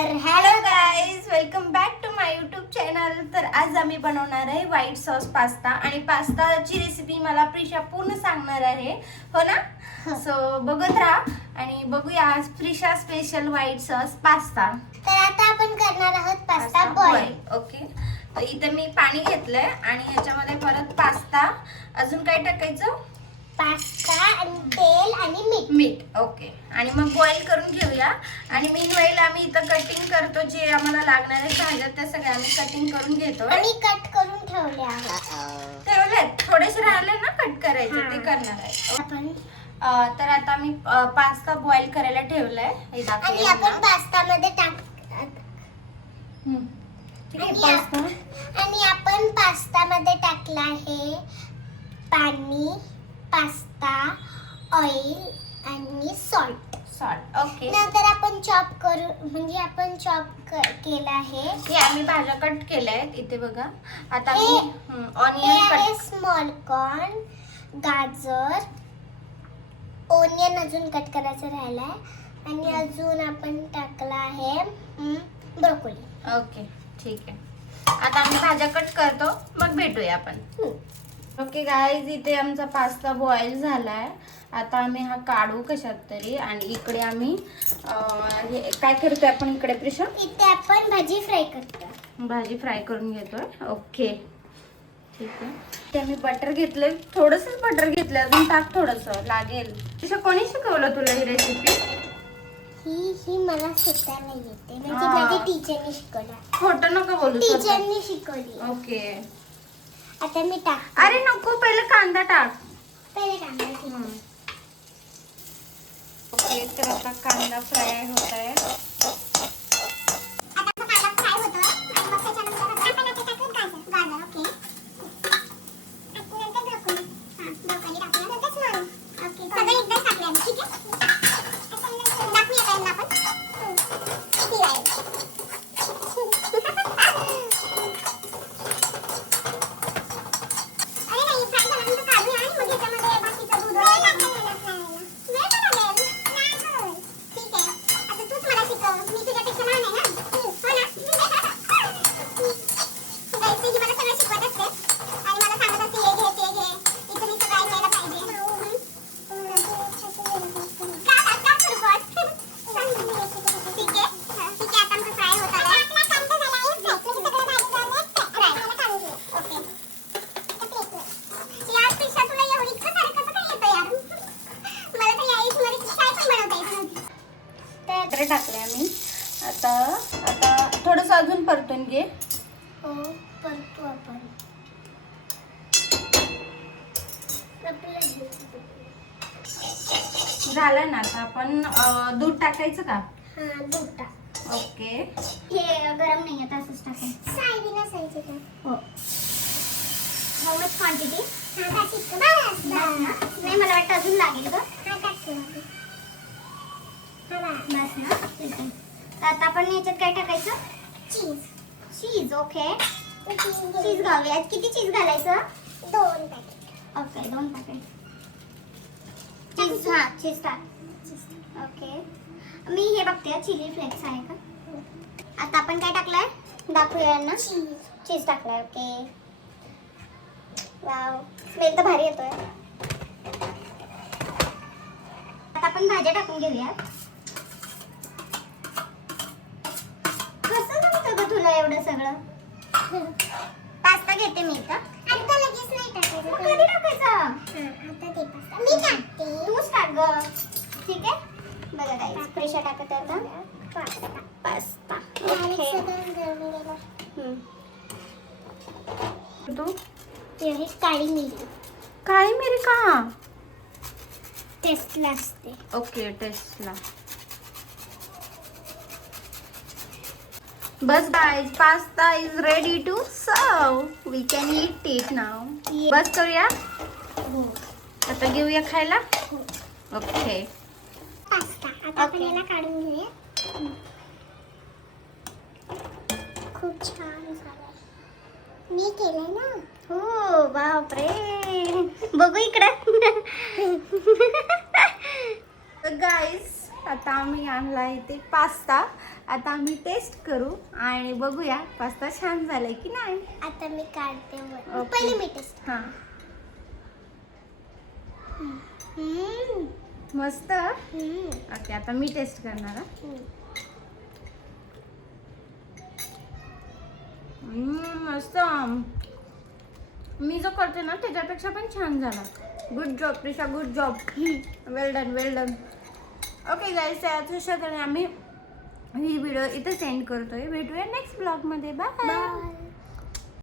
तर hello guys, welcome back to my YouTube channel. तर आज आम्ही बनवणार आहे व्हाईट सॉस पास्ता. आणि पास्ताची रेसिपी मला प्रिशा पूर्ण सांगणार आहे, हो ना? सो बघत राहा आणि बघूया आज Prisha special white sauce pasta. तर आता आपण करणार आहोत पास्ता बॉईल. ओके, तर इथे मी पाणी घेतलंय आणि ह्याच्यामध्ये परत पास्ता, अजून काय टाकायचं? पास्ता आणि तेल आणि मीठ. ओके, आणि मग बॉईल करून घेऊया. आणि मीनवाईल आम्ही इथं कटिंग करतो, जे आम्हाला लागणारे भाज्या त्या सगळ्या आम्ही कटिंग करून घेतो. आणि कट करून ठेवले आहेत. ठेवलेत, थोडेसे राहिले ना कट करायचे, ते करणार आहे आपण तर आता मी पास्ता बॉईल करायला ठेवलाय. हे आणि आपण पास्तामध्ये ठीक आहे, पास्ता. आणि आपण पास्तामध्ये टाकला आहे पाणी, पास्ता, ऑइल आणि सॉल्ट. ओके, नंतर आपण चॉप करू, म्हणजे आपण चॉप केला आहे. हे आम्ही भाज्या कट केल्या आहेत इथे बघा. आता हे ऑनियन आहे कट. स्मॉल कॉर्न, गाजर, ओनियन अजून कट करायचं राहिलाय. आणि अजून आपण टाकला आहे ब्रोकोली. ओके, ठीक आहे. आता आम्ही भाज्या कट करतो, मग भेटूया आपण. ओके गाईज, इथे आमचा पास्ता बॉईल झालाय. आता आम्ही हा काढू कशात तरी. आणि इकडे आम्ही काय करतोय आपण इकडे प्रिशा? इथे आपण भाजी फ्राय करतो. भाजी फ्राय करून घेतोय. ओके, ठीक आहे. ते आम्ही बटर घेतलंय, थोडंसंच बटर घेतलंय, अजून टाक, थोडंसं लागेल. प्रिशा, कोणी शिकवलं तुला ही रेसिपी? ही मला शिकायला येते, म्हणजे हा. माझी टीचरने शिकवलं. खोटं नको बोलू. टीचरने शिकवली. ओके, आता मी टाक. अरे नको, पहिलं कांदा टाक. पहिले टाकायची. ओके, तर आता कांदा फ्राय होत आहे. आता कांदा फ्राय होतोय आणि मग त्याच्यानंतर आपण आता टाकू गाजर. ओके, नंतर ब्रोकोली. ब्रोकोली टाकूया, नंतर स्मॉल. ओके, सगळं एकदाच टाकलं आम्ही. ठीक आहे, दाखवूया त्यांना आपण. अरे नाही, फ्राय झाल्यानंतर काढूया आणि मग याच्यामध्ये बाकीचं दूध ठीक आहे. आता तूच मला शिकव, मी तुझ्यापेक्षा लहान आहे ना. हो ना? ही मला सगळं शिकवत असते आणि मला सांगत असते, हे घे, ते घे, इथं मी सगळं ऐकायला पाहिजे. का सुरू कर? ठीक आहे, आता आमचं फ्राय होत आलं. ओके. यार प्रिशा, तुला एवढी इतकं सारं कसं काय येतं यार? मला तर या एजमध्ये काय पण बनवता येत नव्हतं. बटर टाकले आम्ही. आता थोडंसं अजून परतून घे. हो, परतू आपण. झालं ना. आता आपण दूध टाकायचं का? हा, दूध टाक. ओके, हे गरम नाही आहे, असंच टाकायचं. सायबी नसायची का? हो. How much quantity? हा, बस. नाही, मला वाटतं अजून लागेल का? हा, टाकते. बस ना, ठीक आहे. तर आता आपण याच्यात काय टाकायचं? चीज. ओके, चीज घालूया. किती चीज घालायचं? 2 पॅकेट. ओके, 2 पॅकेट चीज. हा, चीज टाक. ओके, मी हे बघते, चिली फ्लेक्स आहे का? आता आपण काय टाकलंय दाखवूया ना. चीज टाकलाय. ओके, वाव, स्मेल तर भारी येतोय. आता आपण भाज्या टाकून घेऊया. कसं जमतं गं तुला एवढं सगळं? पास्ता घेते मी का? आता लगेच नाही टाकायचं. मग कधी टाकायचं? आता ते पास्ता मी टाकते. तूच टाक गं. ठीक आहे, बघा गाईस, प्रिशा टाकत आहे आता पास्ता. ओके, तू काळी मिरी. काळी मिरी का? टेस्टला असते. ओके, टेस्टला. बस guys, pasta is ready to serve. We can eat it now. बस करूया. हो. आता घेऊया खायला. ओके, पास्ता आता आपण याला काढून घेऊया. खूप छान झालंय. मी केलंय ना. हो, बापरे. बघू इकडे. गाईस, आता आम्ही आणला इथे पास्ता. आता आम्ही टेस्ट करू आणि बघूया पास्ता छान झालाय की नाही. आता मी काढते Okay. पहिले मी टेस्ट. हां मस्त. ओके आता मी टेस्ट करणार हा. मस्त. मी जो करते ना त्याच्यापेक्षा पण छान झाला. Good job Prisha, good job. Well done, well done. Okay guys, अशा तऱ्हेने आम्ही ही व्हिडिओ इथे सेंड करतोय. भेटूया नेक्स्ट ब्लॉगमध्ये. बाय.